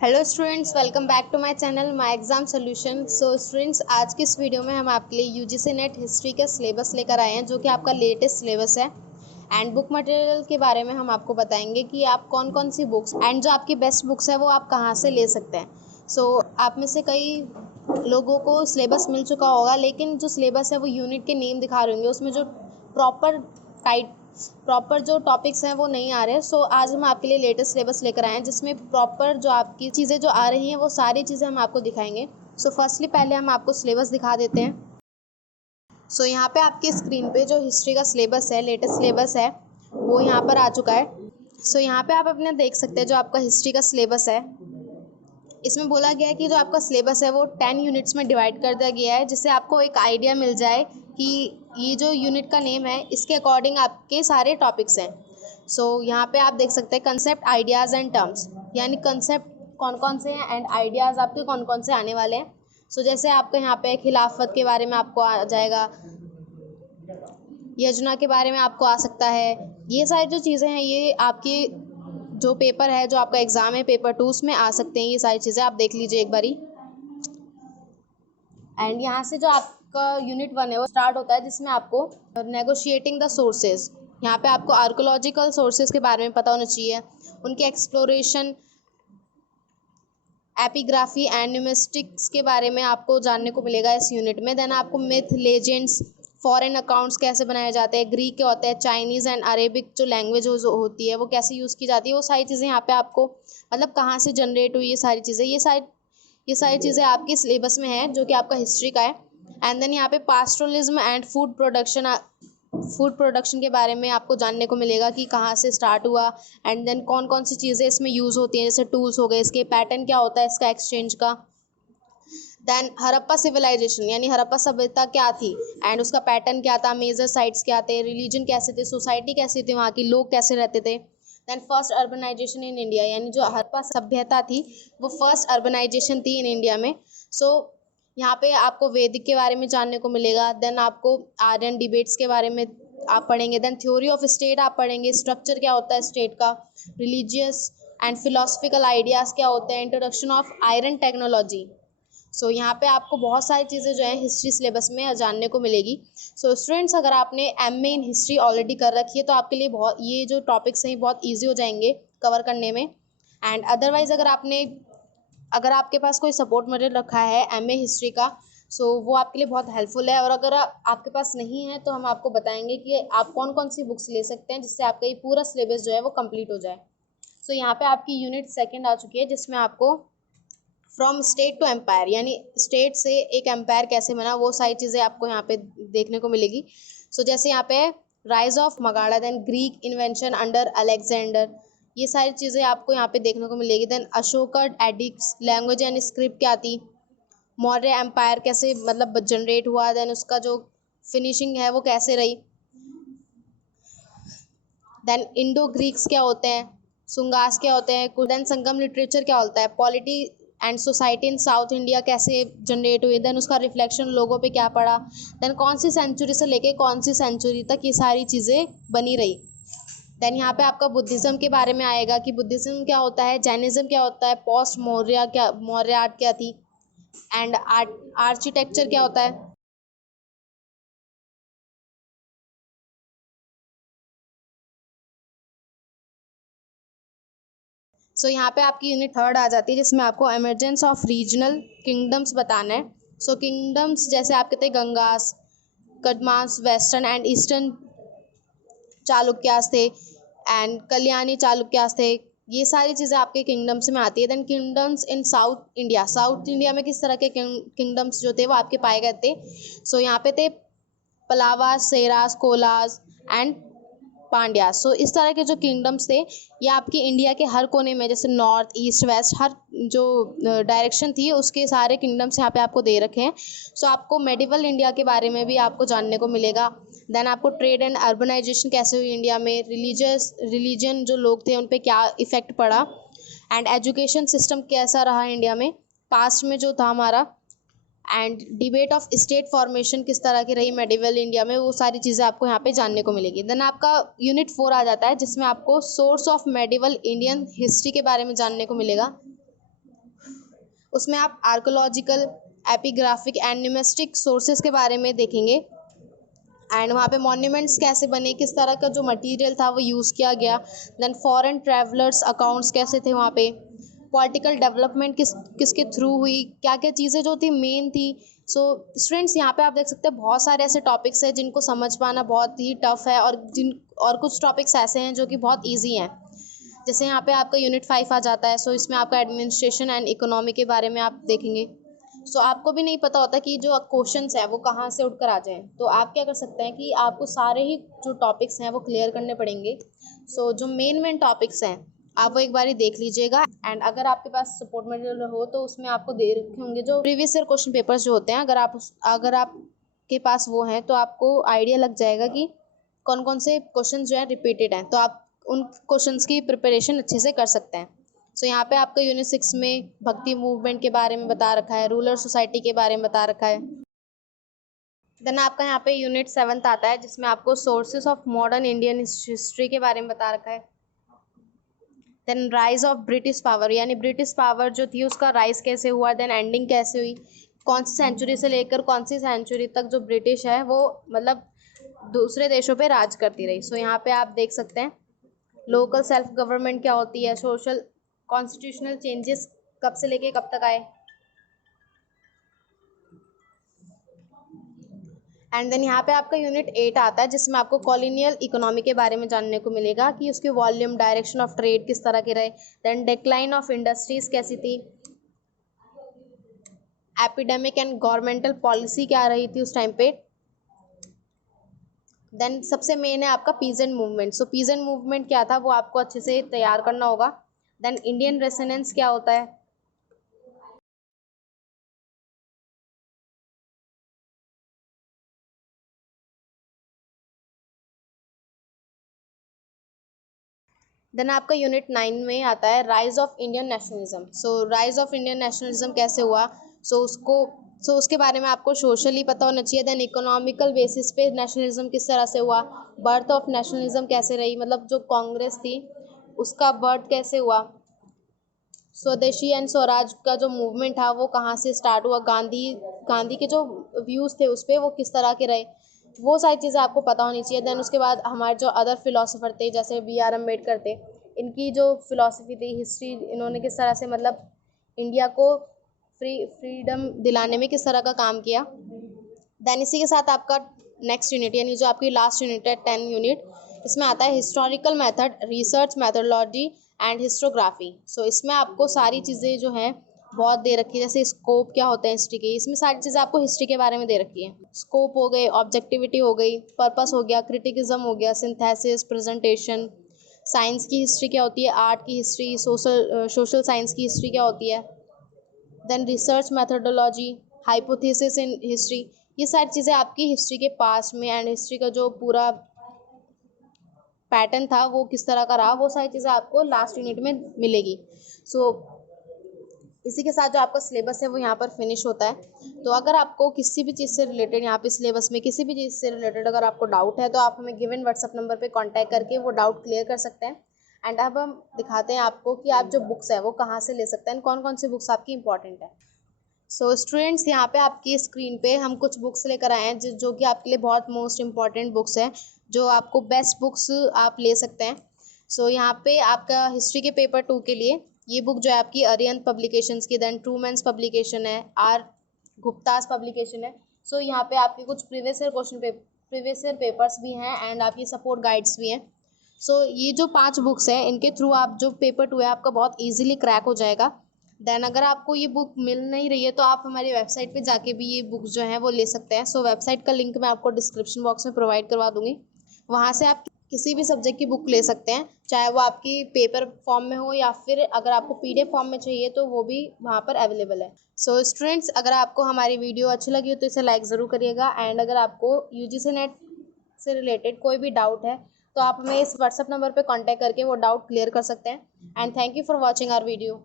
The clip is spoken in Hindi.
Hello students, welcome back to my channel my exam solution. So students, आज की इस वीडियो में हम आपके लिए यूजीसी नेट हिस्ट्री का सिलेबस लेकर आए हैं, जो कि आपका लेटेस्ट सिलेबस है। एंड बुक मटेरियल के बारे में हम आपको बताएंगे कि आप कौन कौन सी बुक्स एंड जो आपकी बेस्ट बुक्स है वो आप कहाँ से ले सकते हैं। सो आप में से कई लोगों को सिलेबस मिल चुका होगा, लेकिन जो सिलेबस है वो यूनिट के नेम दिखा रहे होंगे, उसमें जो प्रॉपर जो टॉपिक्स हैं वो नहीं आ रहे हैं। सो आज हम आपके लिए लेटेस्ट सिलेबस लेकर आए हैं, जिसमें प्रॉपर जो आपकी चीज़ें जो आ रही हैं वो सारी चीज़ें हम आपको दिखाएंगे। सो फर्स्टली पहले हम आपको सिलेबस दिखा देते हैं। सो यहाँ पे आपकी स्क्रीन पे जो हिस्ट्री का सिलेबस है, लेटेस्ट सिलेबस है, वो यहाँ पर आ चुका है। सो यहाँ पे आप अपने देख सकते हैं जो आपका हिस्ट्री का सिलेबस है। इसमें बोला गया है कि जो आपका सिलेबस है वो 10 यूनिट्स में डिवाइड कर दिया गया है, जिससे आपको एक आइडिया मिल जाए कि ये जो यूनिट का नेम है इसके अकॉर्डिंग आपके सारे टॉपिक्स हैं। सो यहाँ पे आप देख सकते हैं कंसेप्ट, आइडियाज़ एंड टर्म्स, यानी कंसेप्ट कौन कौन से हैं एंड आइडियाज़ आपके कौन कौन से आने वाले हैं। सो जैसे आपके यहाँ पे खिलाफत के बारे में आपको आ जाएगा, योजना के बारे में आपको आ सकता है। ये सारी जो चीज़ें हैं ये आपकी जो पेपर है, जो आपका एग्ज़ाम है पेपर 2, उसमें आ सकते हैं। ये सारी चीज़ें आप देख लीजिए एक बारी। एंड यहाँ से जो आपका यूनिट 1 है वो स्टार्ट होता है, जिसमें आपको नेगोशिएटिंग द सोर्सेज, यहाँ पे आपको आर्कोलॉजिकल सोर्सेज के बारे में पता होना चाहिए, उनके एक्सप्लोरेशन, एपिग्राफी एंड न्यूमिस्टिक्स के बारे में आपको जानने को मिलेगा इस यूनिट में। देन आपको मिथ, लेजेंड्स, फॉरेन अकाउंट्स कैसे बनाए जाते हैं, ग्रीक के होते हैं, चाइनीज़ एंड अरेबिक जो लैंग्वेज होती है वो कैसे यूज़ की जाती है, वो सारी चीज़ें यहाँ पे आपको मतलब कहाँ से जनरेट हुई, ये सारी चीज़ें, ये सारी चीज़ें आपकी सिलेबस में है, जो कि आपका हिस्ट्री का है। एंड देन यहाँ पे पास्टोरलिज्म एंड फूड प्रोडक्शन के बारे में आपको जानने को मिलेगा कि कहाँ से स्टार्ट हुआ, एंड देन कौन कौन सी चीज़ें इसमें यूज़ होती हैं, जैसे टूल्स हो गए, इसके पैटर्न क्या होता है इसका एक्सचेंज का। देन हड़प्पा सिविलाइजेशन, यानी हड़प्पा सभ्यता क्या थी एंड उसका पैटर्न क्या था, मेजर साइट्स क्या थे, रिलीजन कैसे थे, सोसाइटी कैसी थी, वहाँ की लोग कैसे रहते थे। Then first urbanization in India, यानी जो हड़प्पा सभ्यता थी वो फर्स्ट अर्बनाइजेशन थी इन इंडिया में। सो यहाँ पे आपको वैदिक के बारे में जानने को मिलेगा। देन आपको आर्यन डिबेट्स के बारे में आप पढ़ेंगे। देन थ्योरी ऑफ स्टेट आप पढ़ेंगे, स्ट्रक्चर क्या होता है स्टेट का, रिलीजियस एंड फिलोसफिकल आइडियाज़ क्या होते हैं, इंट्रोडक्शन ऑफ आयरन टेक्नोलॉजी। सो यहाँ पे आपको बहुत सारी चीज़ें जो है हिस्ट्री सिलेबस में जानने को मिलेगी। सो स्टूडेंट्स, अगर आपने एमए इन हिस्ट्री ऑलरेडी कर रखी है तो आपके लिए बहुत ये जो टॉपिक्स हैं बहुत ईजी हो जाएंगे कवर करने में। एंड अदरवाइज़ अगर आपके पास कोई सपोर्ट मटेरियल रखा है एमए हिस्ट्री का, सो वो आपके लिए बहुत हेल्पफुल है। और अगर आपके पास नहीं है तो हम आपको बताएंगे कि आप कौन कौन सी बुक्स ले सकते हैं, जिससे आपका ये पूरा सिलेबस जो है वो कंप्लीट हो जाए। सो यहाँ पे आपकी यूनिट 2 आ चुकी है, जिसमें आपको फ्रॉम स्टेट टू एम्पायर, यानी स्टेट से एक एम्पायर कैसे बना, वो सारी चीज़ें आपको यहाँ पे देखने को मिलेगी। सो जैसे यहाँ पे rise of Magadha, then Greek invention under Alexander, ये सारी चीज़ें आपको यहाँ पे देखने को मिलेगी। Then Ashoka edicts, language and script क्या थी, मौर्य एम्पायर कैसे मतलब जनरेट हुआ, देन उसका जो फिनिशिंग है वो कैसे रही। देन इंडो ग्रीक्स क्या होते हैं, सुंगास क्या होते हैं, देन संगम लिटरेचर क्या होता है, polity and society in south India कैसे जनरेट हुई, देन उसका रिफ्लेक्शन लोगों पे क्या पड़ा, देन कौन सी सेंचुरी से लेके कौन सी सेंचुरी तक ये सारी चीज़ें बनी रही। देन यहाँ पे आपका बुद्धिज़्म के बारे में आएगा कि बुद्धिज़्म क्या होता है, जैनिज़्म क्या होता है, पोस्ट मौर्य आर्ट क्या थी, एंड आर्किटेक्चर क्या होता है। सो यहाँ पे आपकी यूनिट 3 आ जाती है, जिसमें आपको एमरजेंस ऑफ रीजनल किंगडम्स बताना है। सो किंगडम्स जैसे आपके थे Gangas, कदमास, western and eastern Chalukyas थे, एंड कल्याणी चालुक्यास थे। ये सारी चीज़ें आपके किंगडम्स में आती है। देन किंगडम्स इन साउथ इंडिया में किस तरह के किंगडम्स जो थे वो आपके पाए गए थे। सो यहाँ पे थे पलावास, सेरास, कोलास एंड पांड्या। सो इस तरह के जो किंगडम्स थे ये आपकी इंडिया के हर कोने में, जैसे नॉर्थ ईस्ट वेस्ट, हर जो डायरेक्शन थी उसके सारे किंगडम्स यहाँ पे आपको दे रखे हैं। सो आपको मेडिवल इंडिया के बारे में भी आपको जानने को मिलेगा। देन आपको ट्रेड एंड अर्बनाइजेशन कैसे हुई इंडिया में, रिलीजन जो लोग थे उन पर क्या इफ़ेक्ट पड़ा, एंड एजुकेशन सिस्टम कैसा रहा इंडिया में पास्ट में जो था हमारा, and debate of state formation किस तरह की रही मेडिवल इंडिया में, वो सारी चीज़ें आपको यहाँ पे जानने को मिलेगी। देन आपका यूनिट 4 आ जाता है, जिसमें आपको source of medieval Indian history के बारे में जानने को मिलेगा। उसमें आप आर्कोलॉजिकल, एपिग्राफिक एंड न्यूमिस्टिक सोर्सेज के बारे में देखेंगे। एंड वहाँ पे मॉन्यूमेंट्स कैसे बने, किस तरह का जो मटेरियल था वो यूज़ किया गया। देन फॉरेन ट्रैवलर्स अकाउंट्स कैसे थे वहाँ पे, पॉलिटिकल डेवलपमेंट किसके थ्रू हुई, क्या क्या चीज़ें जो थी मेन थी। सो स्टूडेंट्स यहाँ पे आप देख सकते हैं बहुत सारे ऐसे टॉपिक्स हैं जिनको समझ पाना बहुत ही टफ है, और कुछ टॉपिक्स ऐसे हैं जो कि बहुत ईजी हैं। जैसे यहाँ पे आपका यूनिट 5 आ जाता है। सो इसमें आपका एडमिनिस्ट्रेशन एंड इकोनॉमी के बारे में आप देखेंगे। सो आपको भी नहीं पता होता कि जो क्वेश्चंस है वो कहाँ से उठकर आ जाएं, तो आप क्या कर सकते हैं कि आपको सारे ही जो टॉपिक्स हैं वो क्लियर करने पड़ेंगे। सो जो मेन टॉपिक्स हैं आप वो एक बार देख लीजिएगा। एंड अगर आपके पास सपोर्ट मटेरियल हो तो उसमें आपको दे रखे होंगे जो प्रीवियस ईयर क्वेश्चन पेपर्स जो होते हैं, अगर आपके पास वो हैं तो आपको आइडिया लग जाएगा कि कौन कौन से क्वेश्चन जो है रिपीटेड हैं, तो आप उन क्वेश्चंस की प्रिपरेशन अच्छे से कर सकते हैं। सो यहाँ पे आपका यूनिट 6 में भक्ति मूवमेंट के बारे में बता रखा है, रूरल सोसाइटी के बारे में बता रखा है। देन आपका यहाँ पे यूनिट 7 आता है जिसमें आपको sources of modern Indian history के बारे में बता रखा है। Then rise of British power, यानी ब्रिटिश पावर जो थी उसका राइज कैसे हुआ, देन एंडिंग कैसे हुई, कौन सी सेंचुरी से लेकर कौन सी सेंचुरी तक जो ब्रिटिश है वो मतलब दूसरे देशों पे राज करती रही। सो यहाँ पे आप देख सकते हैं लोकल सेल्फ गवर्नमेंट क्या होती है, सोशल कॉन्स्टिट्यूशनल चेंजेस कब से लेके कब तक आए। एंड देन यहाँ पे आपका यूनिट 8 आता है जिसमें आपको कॉलोनियल इकोनॉमी के बारे में जानने को मिलेगा कि उसके वॉल्यूम, डायरेक्शन ऑफ ट्रेड किस तरह के रहे, देन डिक्लाइन ऑफ इंडस्ट्रीज कैसी थी, एपिडेमिक एंड गवर्नमेंटल पॉलिसी क्या रही थी उस टाइम पे। देन सबसे मेन है आपका पीजेंट मूवमेंट। सो पीजेंट मूवमेंट क्या था वो आपको अच्छे से तैयार करना होगा। देन इंडियन रेसिडेंस क्या होता है। देन आपका यूनिट 9 में आता है rise of Indian nationalism. So rise of Indian nationalism कैसे हुआ, सो उसके बारे में आपको सोशली पता होना चाहिए। देन इकोनॉमिकल बेसिस पे नेशनलिज्म किस तरह से हुआ, बर्थ ऑफ नेशनलिज्म कैसे रही, मतलब जो कांग्रेस थी उसका बर्थ कैसे हुआ, स्वदेशी एंड स्वराज का जो मूवमेंट था वो कहाँ से स्टार्ट हुआ, गांधी गांधी के जो व्यूज़ थे उस पर वो किस तरह के रहे, वो सारी चीज़ें आपको पता होनी चाहिए। देन उसके बाद हमारे जो अदर फिलोसोफर थे जैसे B.R. अम्बेडकर थे, इनकी जो फिलोसफी थी, हिस्ट्री, इन्होंने किस तरह से मतलब इंडिया को फ्रीडम दिलाने में किस तरह का काम किया। देन इसी के साथ आपका नेक्स्ट यूनिट यानी जो आपकी लास्ट यूनिट है 10 यूनिट, इसमें आता है historical method, research methodology and historiography. So इसमें आपको सारी चीज़ें जो हैं बहुत दे रखी है, जैसे स्कोप क्या होता है हिस्ट्री के, इसमें सारी चीज़ें आपको हिस्ट्री के बारे में दे रखी है। स्कोप हो गए, ऑब्जेक्टिविटी हो गई, पर्पस हो गया, क्रिटिकिज्म हो गया, सिंथेसिस, प्रेजेंटेशन, साइंस की हिस्ट्री क्या होती है, आर्ट की हिस्ट्री, सोशल साइंस की हिस्ट्री क्या होती है, then research methodology, hypothesis in history. ये सारी चीज़ें आपकी हिस्ट्री के पास में एंड हिस्ट्री का जो पूरा पैटर्न था वो किस तरह का रहा, वो सारी चीज़ें आपको लास्ट यूनिट में मिलेगी। सो इसी के साथ जो आपका सिलेबस है वो यहाँ पर फिनिश होता है। तो अगर आपको किसी भी चीज़ से रिलेटेड यहाँ पे सिलेबस में किसी भी चीज़ से रिलेटेड अगर आपको डाउट है तो आप हमें गिवन व्हाट्सअप नंबर पे कांटेक्ट करके वो डाउट क्लियर कर सकते हैं। एंड अब हम दिखाते हैं आपको कि आप जो बुक्स है वो कहाँ से ले सकते हैं, कौन कौन सी बुक्स आपकी इंपॉर्टेंट है। सो स्टूडेंट्स यहाँ पे आपकी स्क्रीन पे हम कुछ बुक्स लेकर आए हैं जो कि आपके लिए बहुत मोस्ट इम्पॉर्टेंट बुक्स हैं, जो आपको बेस्ट बुक्स आप ले सकते हैं। सो यहाँ पे आपका हिस्ट्री के पेपर 2 के लिए ये बुक जो है आपकी अरिहंत पब्लिकेशंस की, देन ट्रूमैन्स पब्लिकेशन है, आर गुप्तास पब्लिकेशन है। सो यहाँ पे आपके कुछ प्रीवियस ईयर पेपर्स भी हैं एंड आपकी सपोर्ट गाइड्स भी हैं। सो ये जो 5 बुक्स हैं इनके थ्रू आप जो पेपर 2 है आपका बहुत ईजिली क्रैक हो जाएगा। देन अगर आपको ये बुक मिल नहीं रही है तो आप हमारी वेबसाइट पे जाके भी ये बुक जो है वो ले सकते हैं। सो वेबसाइट का लिंक मैं आपको डिस्क्रिप्शन बॉक्स में प्रोवाइड करवा दूँगी, वहाँ से आप किसी भी सब्जेक्ट की बुक ले सकते हैं, चाहे वो आपकी पेपर फॉर्म में हो या फिर अगर आपको PDF फॉर्म में चाहिए तो वो भी वहाँ पर अवेलेबल है। सो स्टूडेंट्स अगर आपको हमारी वीडियो अच्छी लगी हो तो इसे लाइक ज़रूर करिएगा। एंड अगर आपको UGC नेट से रिलेटेड कोई भी डाउट है तो आप हमें इस व्हाट्सअप नंबर पर कॉन्टैक्ट करके वो डाउट क्लियर कर सकते हैं। And thank you for watching our video.